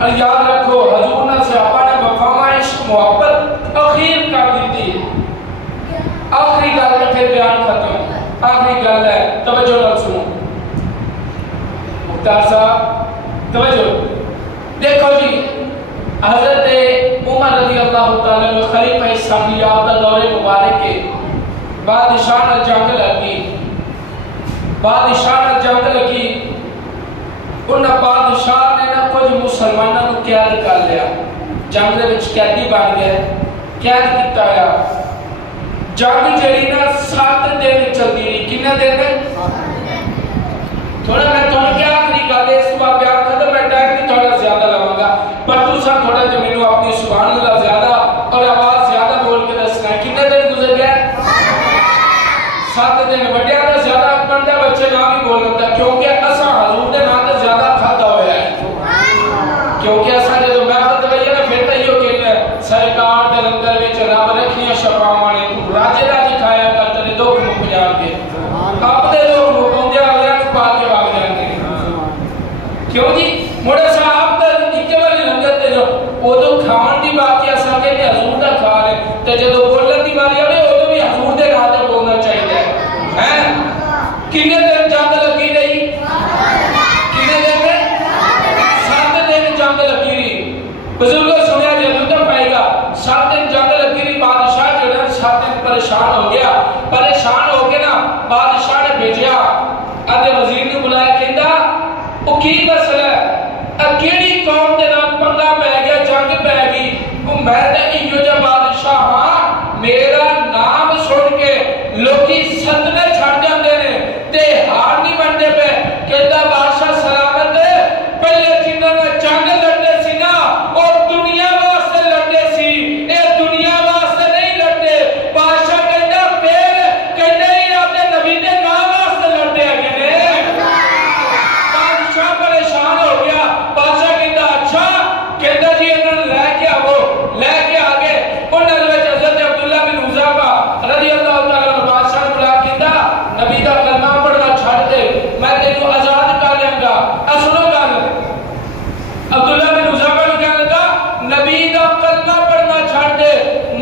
اور یاد رکھو حضور نے صحابہ نے بفرمائش محبت اخیر کر دی تھی. آخری گل ہے، پھر بیان ختم. آخری گل ہے، توجہ نال سنو مختار صاحب، توجہ. دیکھو جی، حضرت عمر رضی اللہ تعالیٰ عنہ خلیفہ ثانی کا دور مبارک کے بادشاہ نے جنگ لگی. بادشاہ نے جنگ لگی، ان بادشاہ نے نہ کچھ مسلمانوں کو قید کر لیا. جنگ دے وچ قیدی بن گئے، قید کیتا ہے. جنگ جڑی نا 7 دن چلدی رہی. کتنے دن؟ تھوڑا میں تھوڑا کیا آخری گل ہے، اس کو آپ بیان ختم. میں ٹائم بھی تھوڑا زیادہ لگاؤں گا، پر تسا تھوڑا جو میرے اپنی سبحان اللہ زیادہ اور آواز زیادہ بول کے دسنا ہے. کتنے دن گزر گئے؟ 7 دن. بڑیا کا زیادہ بندہ بچے نہ بھی بول رہا، کیونکہ اسا حضور نے نہ تو زیادہ کھاتا ہوا ہے. کیونکہ اسا جب محفل دوائی نا پھر تو یہ کہتے ہیں سرکار دے لنگر وچ رب رکھیاں شفاواں نے، تو راجے راجی کھایا کر تے دکھ مک جان گے. آپ دے لوگ مکوندے اگلے نوں پا کے واگ جان گے. کیوں جی؟ مڑے صاحب تے اک والی لنگر تے جو اودوں کھان دی بات ہے، اسا کہ حضور دا کھا لے تے جدوں بولن دی باری آوے اودوں بھی حضور دے نام تے بولنا چاہیے ہے. کنے دن جنگ لگی رہی؟ کنے دن؟ 7 دن جنگ لگی رہی. بزرگوں سنیا جی لطف پائے گا. 7 دن جنگ لگی رہی. بادشاہ جو ہے 7 دن پریشان ہو گیا. پریشان ہو کے نا بادشاہ نے بھیجیا اتے وزیر نے بلایا، کہندا او کی مسئلہ ہے، کیڑی قوم دے نال پنگا پے گیا، جنگ پے گئی. او میں تے ایو جا بادشاہ ہاں، میرا نام سن کے لوکی صدمے چھڑ جاندے نے تے ہار نہیں بنتے پے. کہندا بادشاہ سلامت ہے، پہلے جنہاں نے جنگ لڑنے سی نا اور دنیا واسطے لڑنے سی، اے دنیا واسطے نہیں لڑنے. بادشاہ کہندا پھر کہندے ہی اپنے نبی دے نام واسطے لڑتے ہیں نے. بادشاہ پریشان ہو گیا. بادشاہ کہندا اچھا، کہندا جی انہاں لے کے آو. لے کے آگے انہاں دے وچ حضرت عبداللہ بن حذافہ رضی اللہ تعالیٰ عنہ بادشاہ نے بلا کہندا نبی دا کلمہ پڑھنا چھڑ دے، میں تینوں آزاد کر لیاں گا. سنو گل، عبداللہ بن حذافہ نے کہنے لگا نبی دا کلمہ پڑھنا چھڑ دے،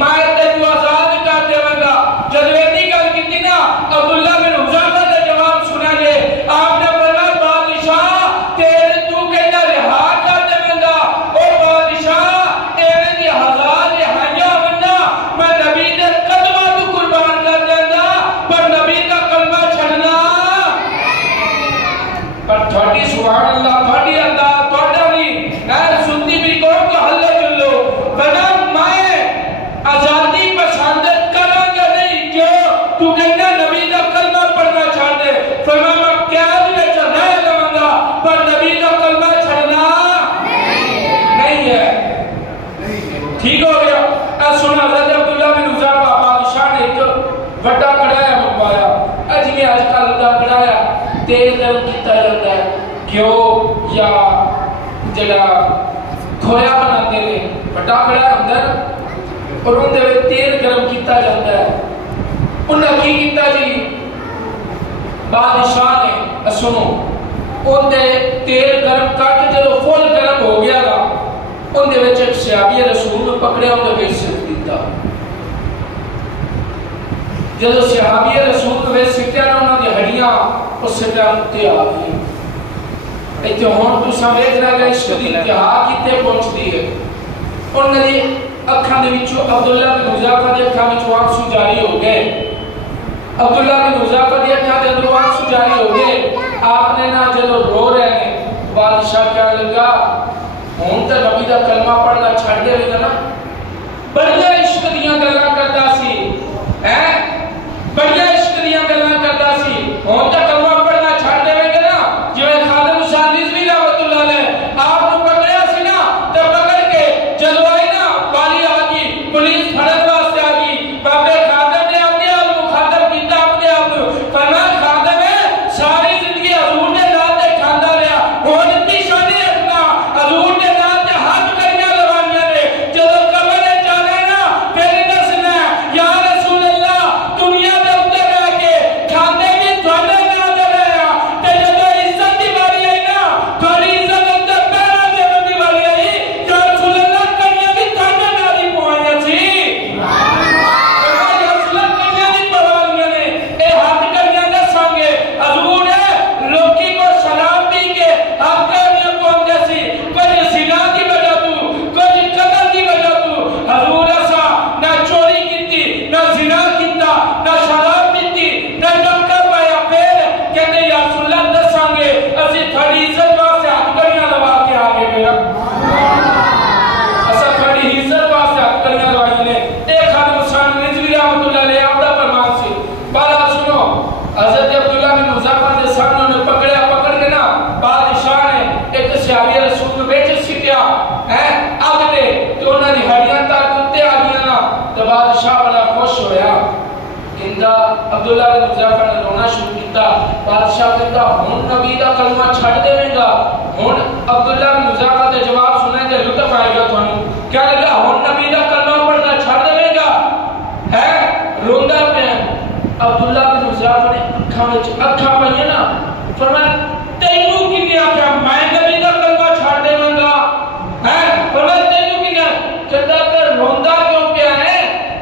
میں تینوں آزاد کر دیواں گا. جب ایسی گل کیتی نا عبداللہ بن حذافہ دا جواب سنا جے. آپ نے فرمایا بادشاہ تیرے تو کہنا رہا کر دیواں گا. او بادشاہ ایویں دی 1000 رہائیاں ہونا میں نبی دے قدماں تو قربان کر دیندا، پر نبی دا کلمہ چھڑنا. پر تھوڑی سبحان اللہ تھوڑی اللہ تھوڑا بھی اے سنتی بھی کون کو حل جلو بنا میں آزادی پسند کراں گا نہیں. کیوں؟ تو کہنا نبی دا کلمہ پڑھنا چھڑ دے. فرمایا میں قید وچ رہ لواں گا پر نبی دا کلمہ چھڑنا نہیں ہے. ٹھیک ہو گیا. سنا حضرت عبداللہ بن حذافہ بادشاہ نے ایک بڑا کڑایا منگوایا. اج میں آج کل دا کڑایا تیل گرم کیتا جاتا ہے، کیوں یا جڑا کھویا بناتے نے بڑا کڑایا ہوندا ہے اور اون دے وچ تیل گرم کیتا جاتا ہے. انہاں کی کیتا جی بادشاہ نے سنو اون دے تیل گرم کر کے جدوں فل گرم ہو گیا نا اون دے وچ ایک صحابی رسول نوں پکڑیا، اون دے وچ سٹ دتا. جدوں صحابی رسول نوں وچ سٹیا نا انہاں دی ہڈیاں اس ٹائم تے آ گئی. ایتھے ہن تساں ویکھ رہے ہو عشق دی انتہا کتے پہنچدی ہے. انہاں دی اکھاں دے وچوں عبداللہ بن حذافہ دی اکھاں وچوں آنسو جاری ہو گئے. عبداللہ بن حذافہ دی اکھاں دے اندروں آنسو جاری ہو گئے. آپ نے نا جدوں رو رہے ہیں بادشاہ کہنے لگا ہن تے نبی دا کلمہ پڑھنا چھڑ دے گا نا. بڑیاں عشق دیاں گلاں کردا سی، بڑیاں عشق دیاں گلاں کردا سی. ہن تے کلمہ پڑھنا چھڑ دے گا نا. جویں خادم حسین رضوی رحمۃ اللہ علیہ آپ کو پکڑیا سی نا تے پکڑ کے جدوں آئی نا والی آ گئی، پولیس پھڑن واسطے آ گئی. بابے خادم نے اپنے آپ کو مخاطب کیتا، اپنے آپ کو فرمایا خادم ہے ساری زندگی حضور دے نام تے کھاندا رہیا، ہن اتنی شان رکھنا حضور دے نام تے حج کریاں لوانیاں نے. جدوں قبر وچ جانا نا پھر دسنا اسا کھڑی عزت واسطے اکلیاں دوائی نے ایک خادم حسین رضوی رحمت اللہ علیہ آپ دا فرمان سے بالا سنو حضرت عبداللہ بن حذیفہ دے سامنے نے پکڑ کے نا بادشاہ نے ایک صحابی رسول میں بیچ سٹیا ہے اگ دے تو انہاں دی ہڈیاں تک کتے آ گیا نا تو بادشاہ بڑا خوش ہویا کہندا عبداللہ بن حذیفہ نے رونا شروع کیتا بادشاہ کہندا ہن نبی دا کلمہ چھڈ دیویں گا ہن عبداللہ بن حذیفہ دے جواب سنے تے لطف آئے گا تھانوں کیا لگا ہن نبی دا کلمہ پڑھنا چھڈ دیویں گا ہے روندا پیا عبداللہ بن حذیفہ نے اکھاں وچ اکھاں پئیاں نا فرمایا تینوں کنے آکھیا میں نبی دا کلمہ چھڈ دیواں گا ہے فرمایا تینوں کنے کہندا کہ روندا کیوں پیا ہے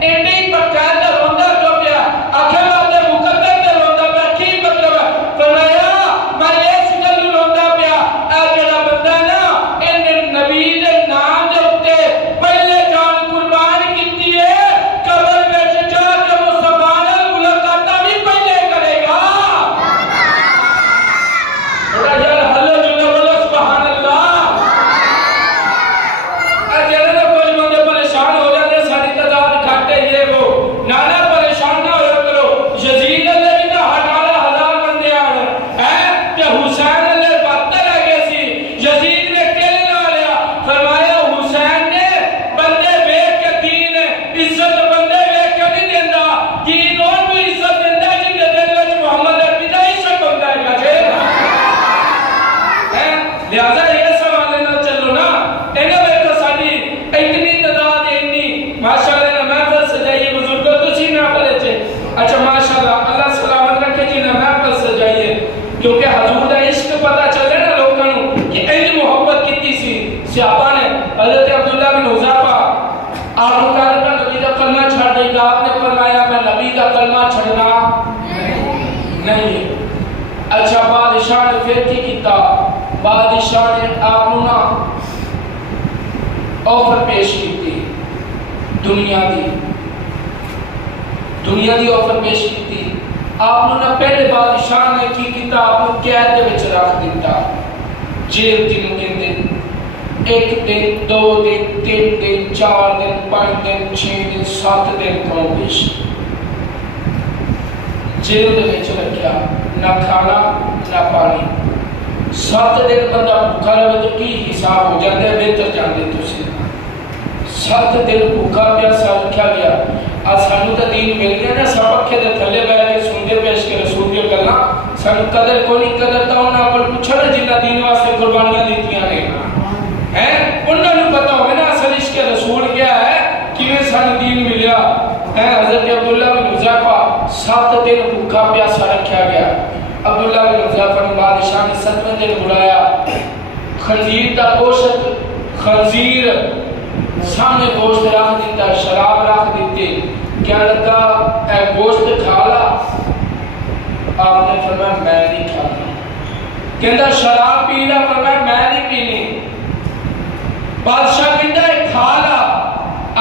ایڈی پکا تے روندا کیوں پیا آکھے میں مقدر تے روندا پیا کی مطلب ہے فرمایا میں اس گل روندا پیا اے جڑا بندہ نا ان نبی دے نام دے اوتے پہلے جان قربان کیتی ہے قبر وچ جا کے مصطفیٰ نال ملاقات بھی پہلے کرے گا تھوڑا جا ہلو جلو بولو سبحان اللہ اے جڑے کچھ بندے پریشان ہو جاتے ساری تعداد گھٹ ہے یہ وہ نانا پریشان نہ ہو کرو یزید علیہ بھی نہ 18,000 بندے آنے ہیں کہ حسین علیہ بہتر ہے گئے سی یزید نے کل نہ لیا فرمایا حسین نے بندے بیک کے دین عزت بندے بیک کے نہیں دیندہ دین اور بھی عزت دیندہ جن کے دل میں محمد عربی دا عزت بندہ ہے کہا لہذا یہ سوال نہ چلو نا انہوں نے تو ساڑی اتنی تعداد اتنی ماشاءاللہ نے محفل سجائیے بزرگوں تو سی محفل چھے اچھا ماشاءاللہ اللہ سلامت رکھے جی نے محفل سجائیے کیونکہ حضور دا عشق پتا چلے نا لوگوں کہ ایک محبت کتی سی صحابہ نے حضرت عبداللہ بن حذیفہ آپ کو کہا کہ نبی کا کلمہ چھڑ دے گا آپ نے فرمایا میں نبی کا کلمہ چھڑنا نہیں اچھا بادشاہ نے پھر کی کیتا بادشاہ نے آپ نا آفر پیش کی تھی دنیا دی آفر پیش کی تھی آپ نے پہلے بادشاہ نے کی کیتا آپ نے قید دے وچ رکھ دیتا جیل دن کے دن ایک دن دو دن تین دن 4 دن 5 دن 6 دن 7 دن کم بیش جیل دے وچ رکھیا نہ کھانا نہ پانی 7 دن بندہ بھوکا رہے تو کی حساب ہو جاتے ہیں بہتر جاندے تو سے 7 دن بھوکا پیاسا رکھا گیا آج سانو تا دین مل گیا نا سب اکھے دے تھلے بیٹھ کے سندے پیش کے رسول کے کرنا سانو قدر کو نہیں قدر تا ہونا پر پوچھا نا جنہ دین واسطے قربانیاں دیتیاں نے انہوں نے پتا ہوگا نا اصل عشق رسول کیا ہے کیویں سانو دین ملیا حضرت عبداللہ بن حذیفہ 7 دن بھوکا پیاسا رکھا گیا عبداللہ بن حذیفہ نے بادشاہ نے 7ویں دن بلایا خنزیر دا گوشت خنزیر سامنے گوشت رکھ دیتا شراب رکھ دیتے کیا لگا اے گوشت کھالا آپ نے فرمایا میں نہیں کھانا کہتا شراب پیلا فرمایا میں نہیں پینی بادشاہ کہتا ہے کھالا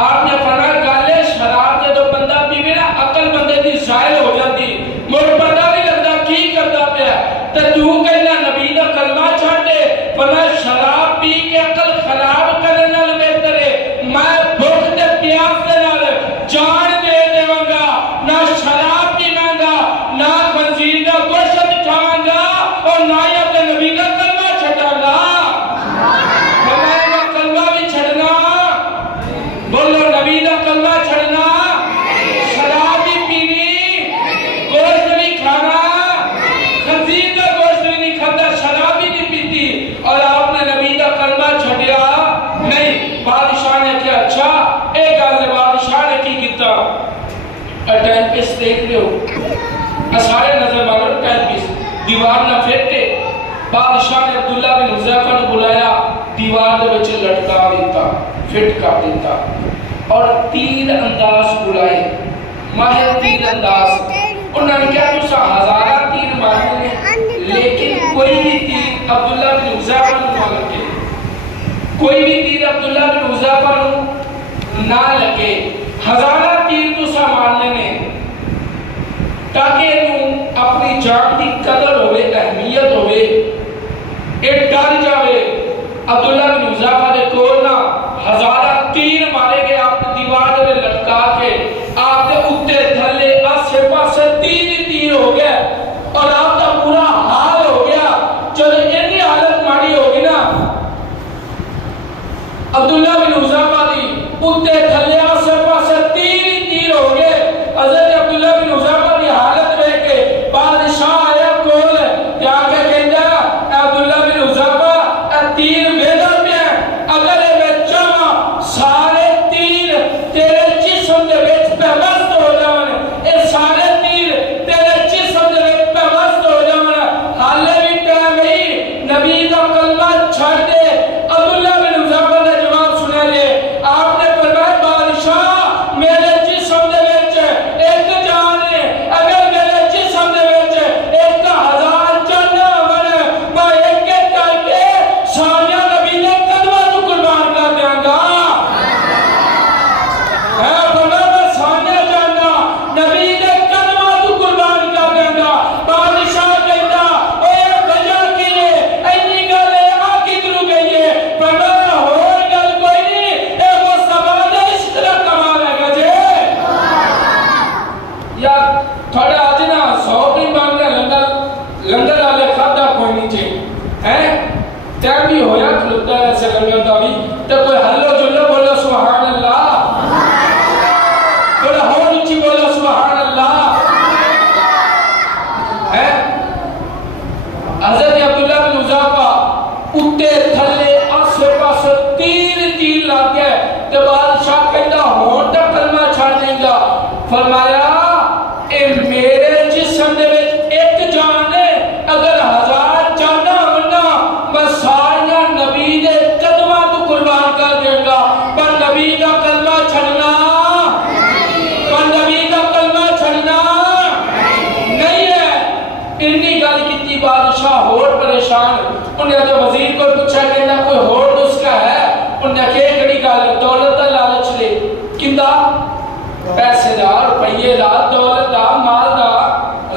آپ نے فرمایا گالے شراب دے دو بندہ پیوے نا عقل بندے دی زائل ہو جاتی مجھ پتہ نہیں لگتا کی کرتا پیا تو کہنا نبی دا کلمہ چھڑ دے فرمایا شراب پی کے عقل خراب کرنے نال بہتر ہے میں بھوک دے پیاس دے نال جان دے دے ونگا نہ شراب پیواں گا نہ خنزیر دا گوشت کھاواں گا اور نہ ہی اپنے نبی دا کلمہ چھڑاں گا فرمایا میں کلمہ بھی چھڑنا بولو نبی دا کلمہ چھڑنا شراب بھی پینی گوشت بھی کھانا خنزیر دا گوشت بھی نہیں کھاتا شراب بھی نہیں پیتی اور آپ نے نبی دا کلمہ چھڑیا نہیں بادشاہ نے کیا اچھا ایک گل بادشاہ نے کی کیتا ٹائم پیس دیکھ لو سارے نظر والوں ٹائم پیس دیوار نہ پھر کے بادشاہ نے عبداللہ بن حذیفہ نے بلایا دیوار دے وچ لٹکا دیتا فٹ کر دیتا اور تیر انداز بلائے ماہر تیر انداز انہوں نے کیا دوسرا ہزارہ تیر مارنے لیکن کوئی بھی تیر عبداللہ بن حذیفہ نے مار کے کوئی بھی تیر عبداللہ بن حذیفہ نے نہ لگے ہزارہ تیر دوسرا مارنے نے تاکہ انہوں اپنی جان کی قدر ہوئے اہمیت ہوئے ایک ڈر جاوے عبداللہ بن حذیفہ دے کول نا ہزارہ تیر مارے گئے آپ نے دیوار دے لٹکا کے آپ دے اتے تھلے آسے پاسے تیر ہو گیا اور آپ کا پورا حال ہو گیا. چلو اتنی حالت ماڑی ہوگی نا عبداللہ بن حذیفہ دی اتے تھلے آسے پاسے تیر ہو گئے. حضرت عبداللہ بن حذیفہ دی حالت دیکھ کے بادشاہ آیا کول تے آ کے کہندا عبداللہ بن حذیفہ تیر ویدا پیا اگر میں چاہاں سارے تیر تیرے جسم دے وچ پیوست ہو جاون اے سارے تیر تیرے جسم دے وچ پیوست ہو جاون حالے بھی ٹائم نہیں نبی دا کلمہ چھڑ دے. عبداللہ بن حذیفہ نے جواب سنا لے آپ نے فرمایا بادشاہ میرے جسم دے وچ ایک جان ہے اگر میرے جسم دے وچ 1000 جان ہون میں ایک ایک کر کے سارے نبی نے کلمہ تو قربان کر دیاں گا. ہے فرمایا میں سارے جانا نبی نے کلمہ تو قربان کر دیاں گا. بادشاہ کہتا اے وجہ کی ہے اینی گل آ کدھروں گئی ہے. فرمایا ہور گل کوئی نہیں اے مصطفیٰ دا اس طرح کمال ہے گا جی یا تھوڑا آج نا 100 بھی بن گیا لندن والے کھادا کوئی نہیں چاہیے ہے ٹائم بھی ہویا کھلتا ہے ایسے لنگر دا بھی تو کوئی ہلو جلو بولو سبحان اللہ تھوڑا ہو نیچی بولو سبحان اللہ ہے. حضرت عبداللہ بن حذیفہ اتے تھلے آسے پاسے تیر لگ گئے تو بادشاہ کہتا ہون تا کلمہ چھاڑ دیں گا. فرمایا اے میرے جسم دے وچ ایک جان ہے اگر 1000 جانا ہونا میں ساریا نبی دے قدمہ تو قربان کر دیں گا. پر نبی دا کلمہ چھڑنا نہیں ہے. اتنی گل کیتی بادشاہ ہور پریشان انہیں تو وزیر کو پوچھا کہنا کوئی ہور نسخہ ہے. انہیں کہ کڑی گل دولت دا لالچ لے کیندا پیسے دا روپیے دا دولت دا مال دا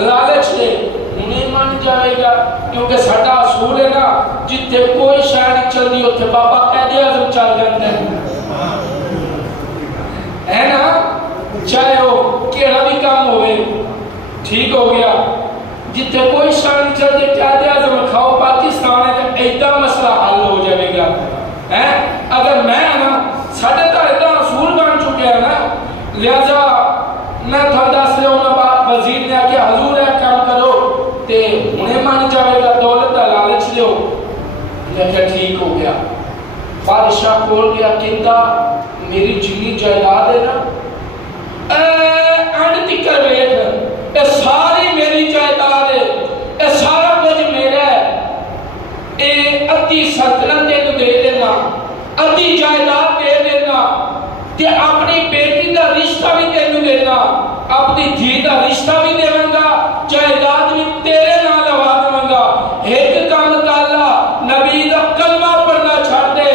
لالچ لے انہیں مان جائے گا کیونکہ ساڈا اصول ہے نا جتھے کوئی شے نہیں چلدی اوتھے بابا قائد اعظم چل جاندے ہے نا. چاہے وہ کیڑا بھی کام ہوئے ٹھیک ہو گیا جتھے کوئی شے نہیں چلدی قائد اعظم کھاؤ پاکستان ہے تے ایڈا مسئلہ حل ہو جائے گا. ہے اگر میں نا ساڈے تا ایڈا اصول بن چکے ہیں نا لہذا میں تھوڑا دس رہا ہوں وزیر نے آکے حضور ہے کام کرو تے انہیں مان جائے گا دولت دا لالچ لیو. لیکن ٹھیک ہو گیا. بادشاہ کھول گیا کہندا میری جنی جائیداد ہے نا اینڈ تکر ویکھ اے ساری میری جائیداد ہے اے سارا کچھ میرا ہے. اے ادھی سلطنت تینوں دے دینا ادھی جائیداد دے دینا تے اپنی بیٹی دا رشتہ بھی تینوں دینا اپنی دھی دا رشتہ بھی دیواں گا جائیداد بھی تیرے نال لوا دواں گا. ایک کام کر لا نبی دا کلمہ پڑھنا چھڑ دے.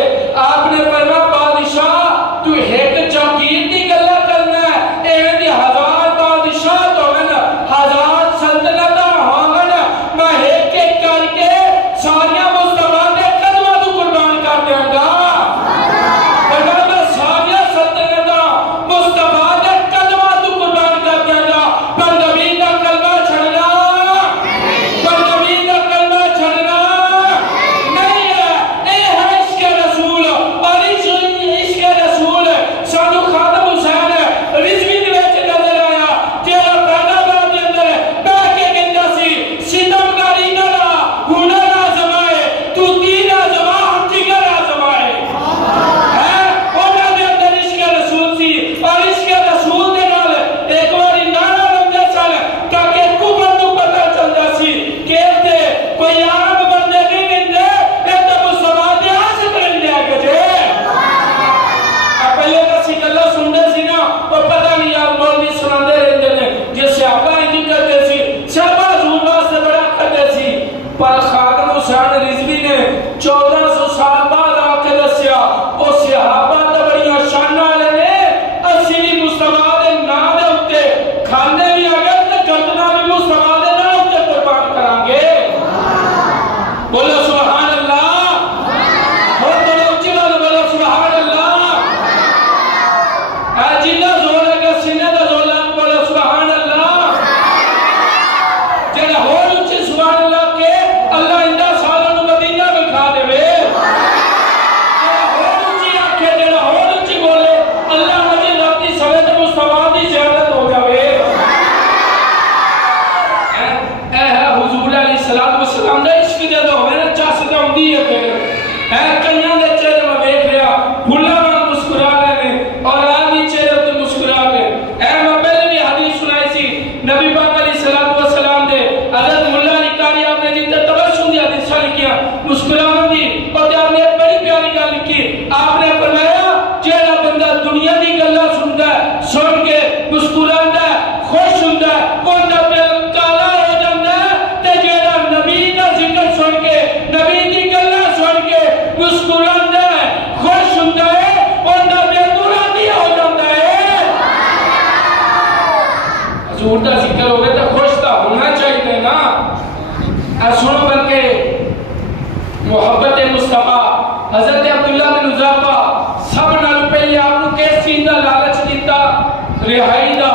آپ نے فرمایا بادشاہ تو ایک جاگیر دی گلا کرنا ہے ایویں دی 1000 بادشاہ ہوون 1000 سلطنتاں ہون میں ایک ایک کر کے ساریا مصطفیٰ دے قدماں تو قربان کر دیاں گا. مصطفیٰ دے قدماں تو قربان کر دیا گا. پر نبی دا کلمہ چھڑنا رہائی دا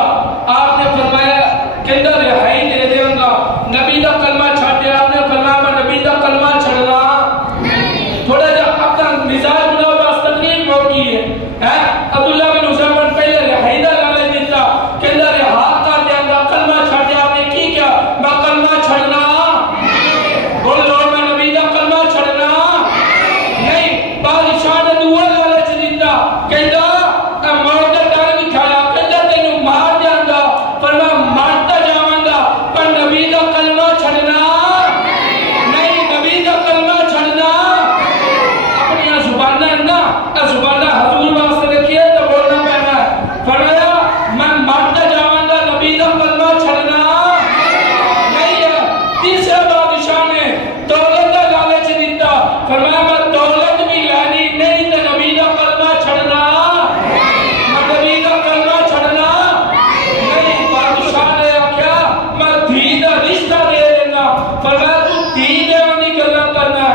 آپ نے فرمایا کہندا رہائی دے دیاں گا نبی دا کلمہ چھڈ آپ نے فرمایا میں نبی دا کلمہ چھڑنا تھوڑا جا اپنا مزاج بناؤ بس تقریر موقعی ہے عبداللہ بن حذیفہ پہلے رہائی دا لالچ دیتا کہندا رہا کر دیاں گا کلمہ چھڈ آپ نے کی کیا میں کلمہ چھڑنا بول لو میں نبی دا کلمہ چھڑنا نہیں بادشاہ نے دوسرا لالچ دیتا کہندا موت کا ڈر بٹھایا کہندا تینوں مار دیاں گا پر میں مرتا جاواں گا پر نبی دا کلمہ چھڑنا نہیں نبی دا کلمہ چھڑنا اپنی زباناں نا زباناں حضور واسطے رکھیے تو بولنا پینا فرمایا میں مرتا جاواں گا نبی دا کلمہ چھڑنا نہیں ہے تیسرا بادشاہ نے دولت دا لالچ دیتا فرمایا میں دولت بھی لینی نہیں تے نبی دا کلمہ چھڑنا میں نبی دا کلمہ چھڑنا نہیں بادشاہ نے آکھیا میں دھی دا رشتہ دے دینا فرمایا تو دھی دے نہیں گلاں کرنا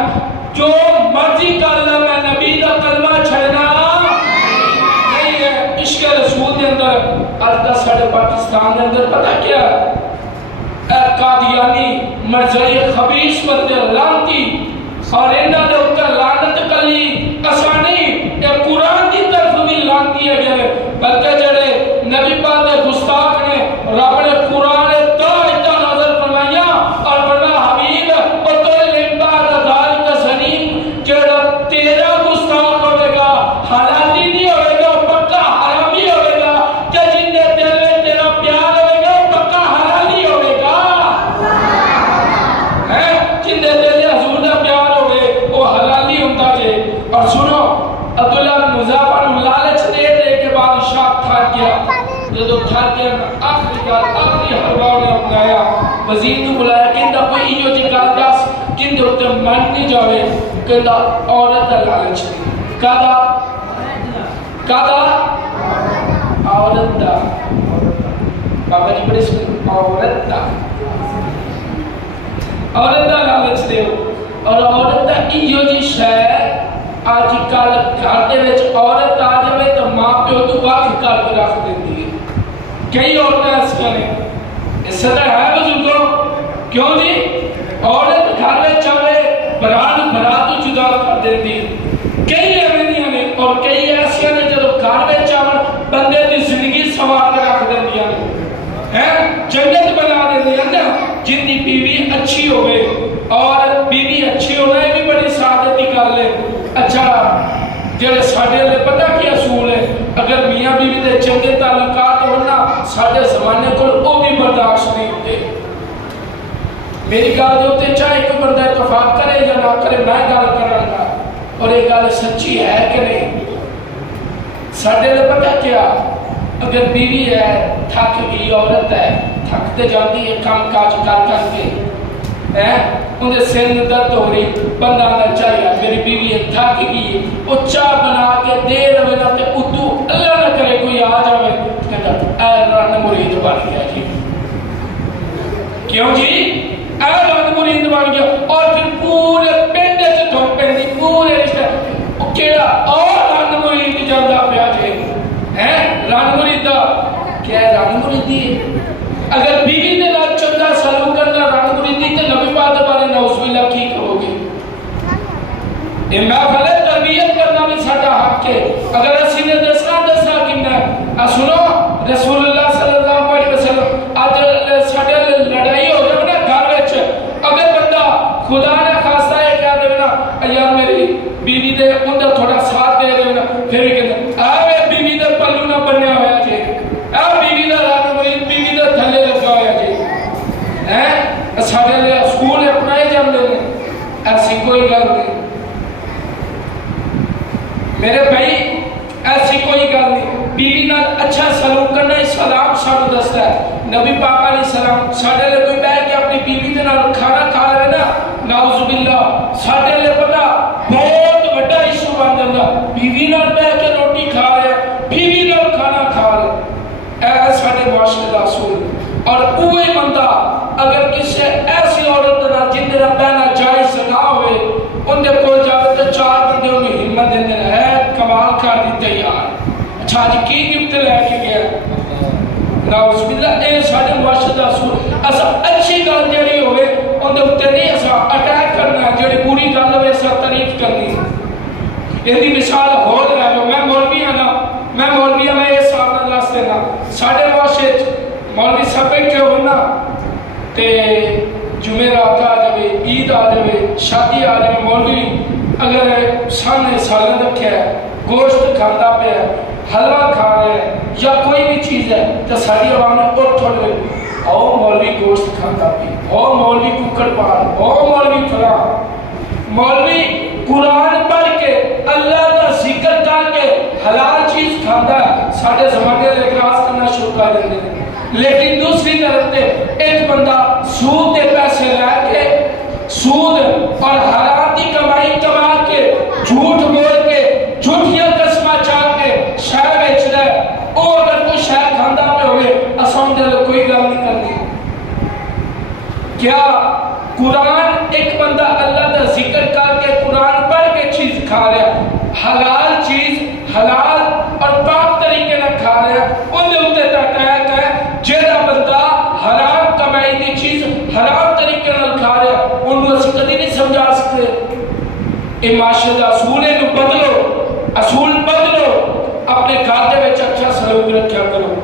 جو مرضی کر لے میں نبی دا کلمہ چھڑنا نہیں ہے عشق رسول دے اندر اج دا ساڈے پاکستان دے اندر پتہ کیا قادیانی مرزائی خبیث بندے لانتی اور انہاں دے اوپر لعنت کلی آسانی اے قرآن دی طرف بھی لانتی ہے گئے بلکہ جڑے نبی پاک دے گستاخ نے رب نے قرآن دا نظر فرمایا اور فرمایا حبیب اور تو لمبا دال کا سنیم جڑا تیرا گستاخ ہوے گا حلالی نہیں ہوے گا پکا حرامی ہوے گا کہ جن دے دل میں تیرا پیار ہوے گا پکا حلالی ہوے گا جن دے دل میں حضور دا پیار ہوے وہ حلالی ہوندا جے اور سنو عبداللہ بن حذیفہ نوں لالچ دے دے کے بادشاہ تھک گیا جدو تھک گیا آخری حربہ نے اپنایا وزیر کو بلایا کہندا کوئی ایو جی گل دس کہندے اوتے من نہیں جاوے کہندا عورت دا لالچ کادا عورت دا بابا جی بڑے سن عورت دا لالچ دیو اور عورت دا ایو جی شے آج کل گھر دے وچ عورت آ جائے تو ماں پیو تو وقت کر کے رکھ دیتی ہے کئی عورتیں ایسا نے اس طرح ہے بزرگوں کیوں جی عورت گھر میں چاہے برات تو جدا کر دیتی کئی ایویں نے اور کئی ایسے نے جب گھر میں چاہے بندے کی زندگی سنوار کے رکھ دیندیاں ہیں جنت بنا دیندیاں نا جن کی بیوی اچھی ہوئے اور بیوی اچھی ہونا یہ بھی بڑی سعادت کی گل ہے اچھا جڑے ساڈے لے پتہ کی اصول ہے اگر میاں بیوی دے چنگے تعلقات ہونا ساڈے زمانے کو وہ بھی برداشت نہیں ہوتے میری گل دے اوتے چاہے کوئی بندہ اتفاق کرے یا نہ کرے میں گل کراں گا اور یہ گل سچی ہے کہ نہیں ساڈے لے پتہ کیا اگر بیوی ہے تھک گئی عورت ہے تھکتے جاتی ہے کام کاج کر کر کے انہیں سن درد ہو رہی بندہ نہ چاہیے میری بیوی تھک گئی وہ چاہ بنا کے دے رہے نا تے اتو اللہ نہ کرے کوئی آ جائے کہتا اے رن مرید بن گیا جی کیوں جی اے رن مرید بن گیا اور پھر پورے پنڈے سے دھوپ پہنی پورے رشتہ کیڑا اور رن مرید جاندہ پیا جائے رن مرید کیا ہے رن مریدی اگر بیوی نے نہ چنگا سلوک کرنا رن مریدی تے نبی پاک دے بارے نعوذ باللہ کی کرو گے یہ محفل تربیت کرنا بھی ساڈا حق ہے اگر اسی نے دسنا کنا سنو رسول اللہ صلی اللہ علیہ وسلم اج ساڈے لڑائی ہو جائے نا گھر وچ اگر بندہ خدا نے خاصہ ہے کیا دے نا یار میری بیوی دے اندر تھوڑا ساتھ دے دے نا پھر کہنا اے بیوی دے پلو نہ بنیا ہویا جی اے بیوی دا رن مرید بیوی دے تھلے لگا ہویا جی ساڈے لے سکول اپنائے جاندے نے ایسی کوئی گل نہیں میرے بھائی ایسی کوئی گل نہیں بیوی نال اچھا سلوک کرنا اسلام سانو دستا ہے نبی پاک علیہ السلام ساڈے لے کوئی بیٹھ کے اپنی بیوی دے نال کھانا کھا رہے نا نعوذ باللہ ساڈے لے پتہ بہت بڑا ایشو بن جاندا بیوی نال بیٹھ کے روٹی کھا رہے بیوی نال کھانا کھا رہے اے ساڈے معاشرے دا اصول اور اوہی بندہ اگر کسی ایسی عورت نال جن دے نال بہنا جائز نہ ہوئے ان دے کول جاوے تے چار بندے انہوں ہمت دیندے ہے کمال کر دی تیار اچھا جی کی گفٹ لے کے گیا نعوذ باللہ اے ساڈے معاشرے دا اصول اسا اچھی گل جڑی ہوے اون دے اوتے نہیں اسا اٹیک کرنا جڑی بری گل ہوے اسا تعریف کرنی ایندی مثال ہو لے لو میں مولوی ہاں میں مولوی ہاں میں اس سال دا دس دینا ساڈے معاشرے مولوی صاحب بیٹھے ہونا تے جمعرات آ جائے عید آ جائے شادی آ جائے مولوی اگر سامنے سالن رکھا ہے گوشت کھاتا پہ حلوہ کھا رہا ہے یا کوئی بھی چیز ہے تو ساری عوام نے اٹھ گئے او مولوی گوشت کھاتا پہ او مولوی ککڑ پال او مولوی فلاں مولوی قرآن پڑھ کے اللہ کا ذکر کر کے حلال چیز کھاتا ہے سارے زمانے میں اعتراض کرنا شروع کر دیتے ہیں لیکن دوسری طرف تے ایک بندہ سود کے پیسے لے کے سود اور حرام کی کمائی کما کے جھوٹ بول کے جھوٹیاں قسماں چاہ کے شے بیچ رہا ہے او اگر کوئی شے کھاندا پہ ہوئے اساں دے کوئی گل نہیں کرنی کیا قرآن ایک بندہ اللہ کا ذکر کر کے قرآن پڑھ کے چیز کھا رہا ہے حلال چیز حلال اور پاک طریقے نہ کھا رہا ہے ان دے اوتے تک ہے جیڑا بندہ حرام کمائی دی چیز حرام طریقے نال کھا رہا ہے انہوں اسی کدی نہیں سمجھا سکتے اے معاشرے دا اصول ہے بدلو اصول بدلو اپنے گھر دے وچ اچھا سلوک رکھیا کرو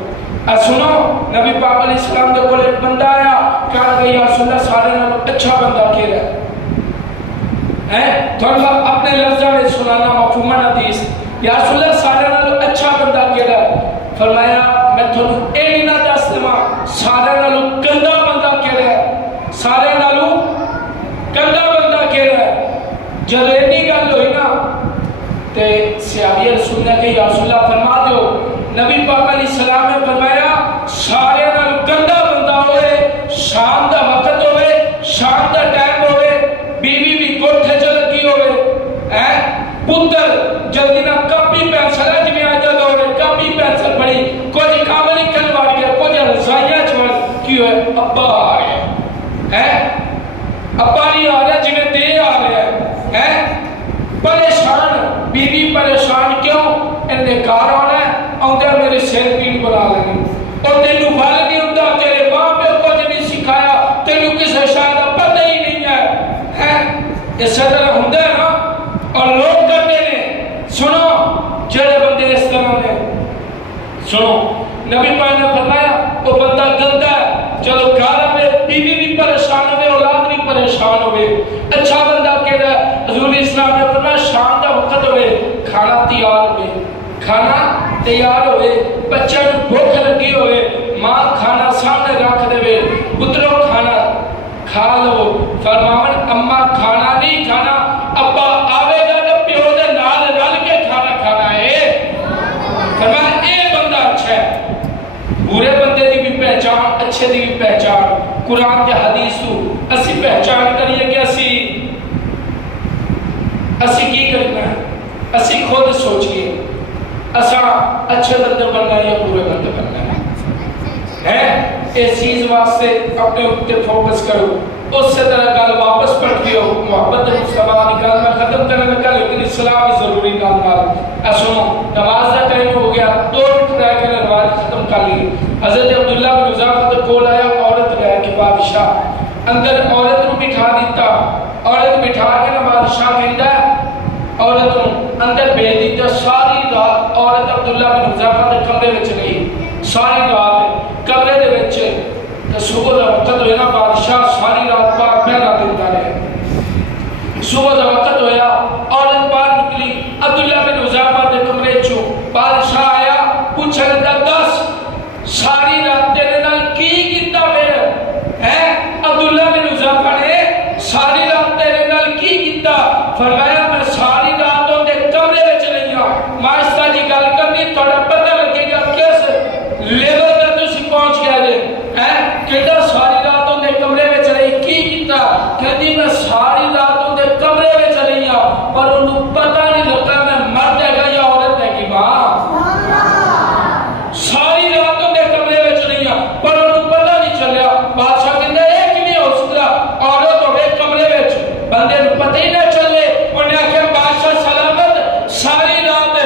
سنو نبی پاک علیہ السلام دے کول ایک بندہ آیا کہا کہ یا رسول اللہ سارے نال اچھا بندہ کیڑا ہے تھوڑا اپنے لفظاں وچ سنانا مفہوم حدیث یا رسول اللہ سارے نال اچھا بندہ کیڑا ہے فرمایا میں تھانوں اے نہیں نہ دس دواں سارے نال گندا بندہ کیڑا ہے سارے نال گندا بندہ کیڑا ہے جب ایڈی گل ہوئی نا تے صحابی رسول نے کہ یا رسول اللہ فرما دیو نبی پاک علیہ السلام نے فرمایا سارے نال گندا بندہ ہوئے شام دا وقت ہوئے شام دا ٹائم ہوئے بیوی بھی کوٹھے چ لگی ہوئے پتر جلدی نہ کپی پینسل ہے جی آج دور کپی پینسل پڑی کچھ کام نہیں کروا گیا کچھ رضائیاں چھوڑ کی ہوئے ابا آ رہے ہیں ابا نہیں آ رہا جنہیں دے آ رہے ہیں پریشان بیوی پریشان کیوں انہیں کار آنا ہے آؤں میرے سیر پیڑ بنا لیں اور تینوں بھال نہیں ہوتا تیرے ماں پہ کچھ نہیں سکھایا تینوں کسے شاید پتہ ہی نہیں ہے اس طرح ہوندہ ہے نا اور لوگ کرتے ہیں سنو جڑے بندے اس طرح نے سنو نبی پاک نے فرمایا وہ بندہ گندا ہے چلو گھر میں بیوی بھی پریشان ہوئے اولاد بھی پریشان ہوئے اچھا بندہ کہہ رہا ہے حضور اسلام نے فرمایا شام کا وقت ہوئے کھانا تیار ہوئے کھانا تیار ہوئے بچے نو بھوک لگی ہوئے ماں کھانا سامنے رکھ دے پترو کھانا کھا لو فرماون اماں کھانا نہیں کھانا ابا آوے گا تو پیو دے نال رل کے کھانا کھانا ہے فرمایا اے بندہ اچھا ہے برے بندے دی بھی پہچان اچھے دی بھی پہچان قرآن کے حدیث تو اسی پہچان کریے کہ اسی کی کرنا ہے اسی خود سوچئے اسا اچھے بندے بننا یا برے بندے بننا ہے اس چیز واسطے اپنے اوپر فوکس کرو اس سے طرح گل واپس پڑھتی ہو محبت مصطفیٰ کی گل میں ختم کرنے کا لیکن اسلام ضروری نال سنو نماز کا ٹائم ہو گیا 2 منٹ رہ کے نماز ختم کر لی حضرت عبداللہ بن حذافہ کول آیا عورت رہ کے بادشاہ اندر عورت کو بٹھا دیتا عورت بٹھا کے بادشاہ کہندا ہے عورت کو اندر بھیج دیتا ساری رات عورت عبداللہ بن حذافہ دے کمرے وچ رہی ساری رات کمرے دے وچ تے صبح دا وقت ہویا نا بادشاہ ساری رات پاک پہنا دیتا رہے صبح دا وقت ہویا عورت باہر نکلی عبداللہ بن حذافہ دے کمرے چوں بادشاہ آیا پوچھا لگا دس ساری رات تیرے نال کی کیتا ہے عبداللہ بن حذافہ نے ساری رات تیرے نال کی کیتا فرمایا میں ساری رات دے کمرے وچ رہی ہوں ماشاءاللہ جی گل کرنی تھوڑا پتہ لگے گا کس لیول تے تسی پہنچ گئے جے کہتا ساری رات دے کمرے وچ رہی کی کیتا کہندی میں ساری رات دے کمرے وچ رہی ہوں پر انہوں پتہ نہیں لگا میں مرد ہے یا عورت ہے کہ ماں ساری رات دے کمرے وچ رہی ہوں پر انہوں پتہ نہیں چلیا بادشاہ کہندا اے کیویں ہو سکدا عورت ہوے کمرے وچ بندے نوں پتہ ہی نہ چلے انہیں آخیا بادشاہ سلامت ساری رات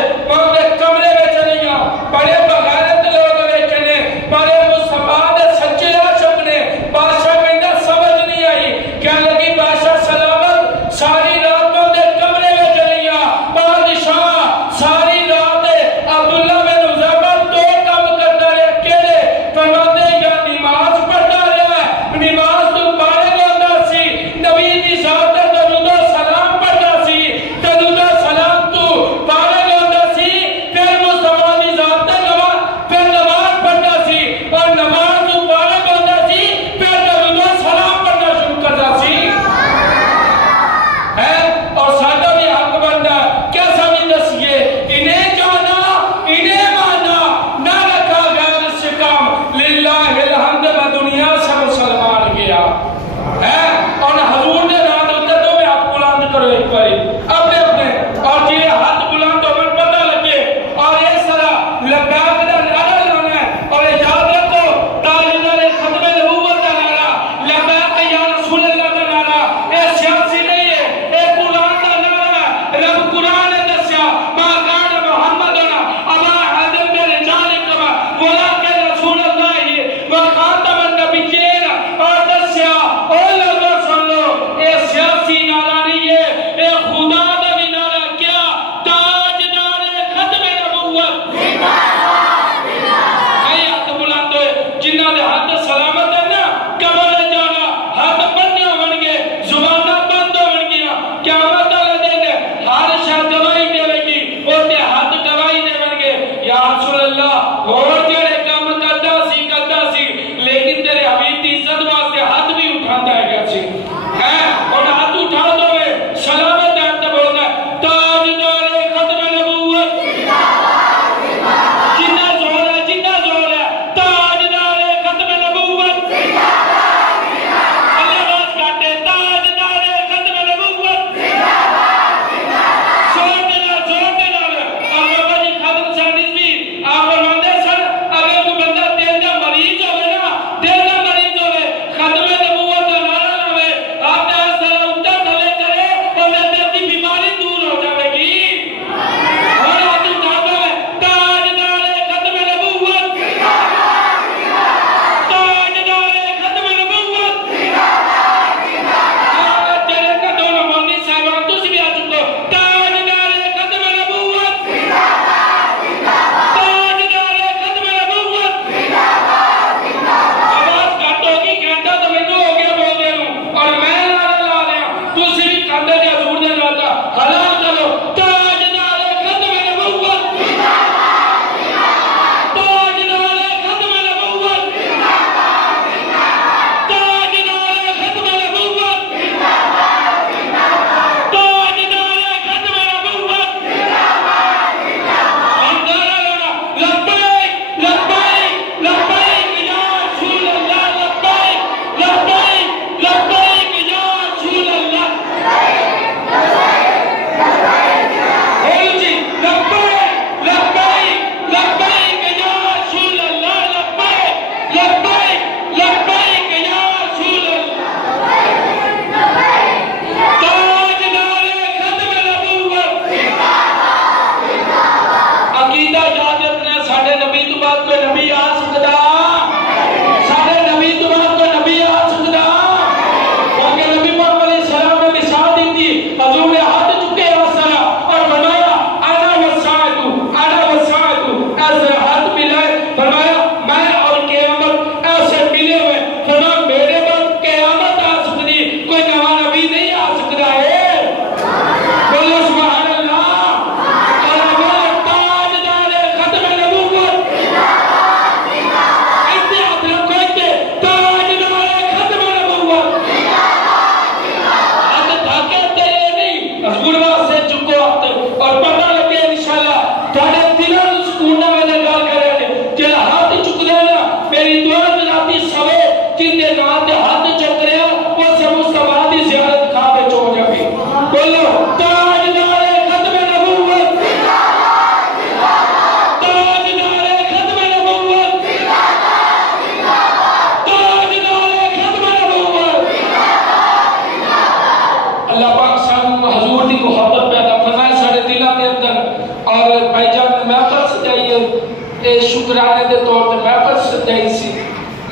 محفل سجائی ہے شکرانے دے طور پر محفل سجائی سی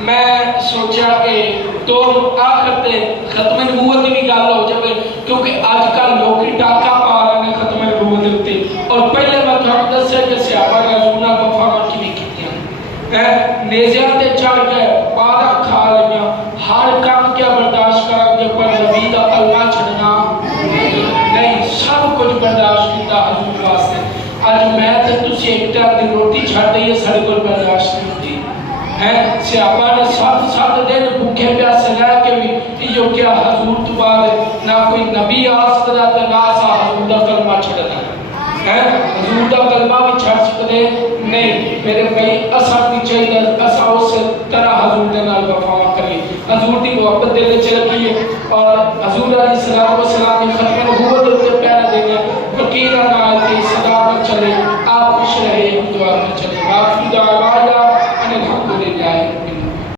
میں سوچا کہ تو آخر تے ختم نبوت بھی گل ہو جائے کیونکہ آج کل لوگ ڈاکہ پا رہے ہیں ختم نبوت ہوتے اور پہلے میں تھوڑا دسے کہ صحابہ رسولہ وفا کی بھی کیتیاں نیزیاں تے چڑھ گئے بادہ کھا لیا ہر کام کیا برداشت کرا گے پر نبی دا کلمہ چھڑنا نہیں سب کچھ برداشت کیتا حضور واسطے آج میں تے تسی ایک ٹائم دی روٹی چھڑ دئیے سارے کو برداشت نہیں ہوتی صحابہ نے سات دن بھوکے پیاسے رہ کے بھی یہ کیا حضور تو بعد نہ کوئی نبی آس کرا تو نہ سا حضور دا کلمہ چھڑنا حضور دا کلمہ بھی چھڑ سکتے نہیں میرے بھائی اثر بھی چاہیے اثر اس طرح حضور دے نال وفا کریے حضور دی محبت دل وچ رکھیے اور حضور علیہ السلام کی ختم نبوت تے پیارا دے فقیراں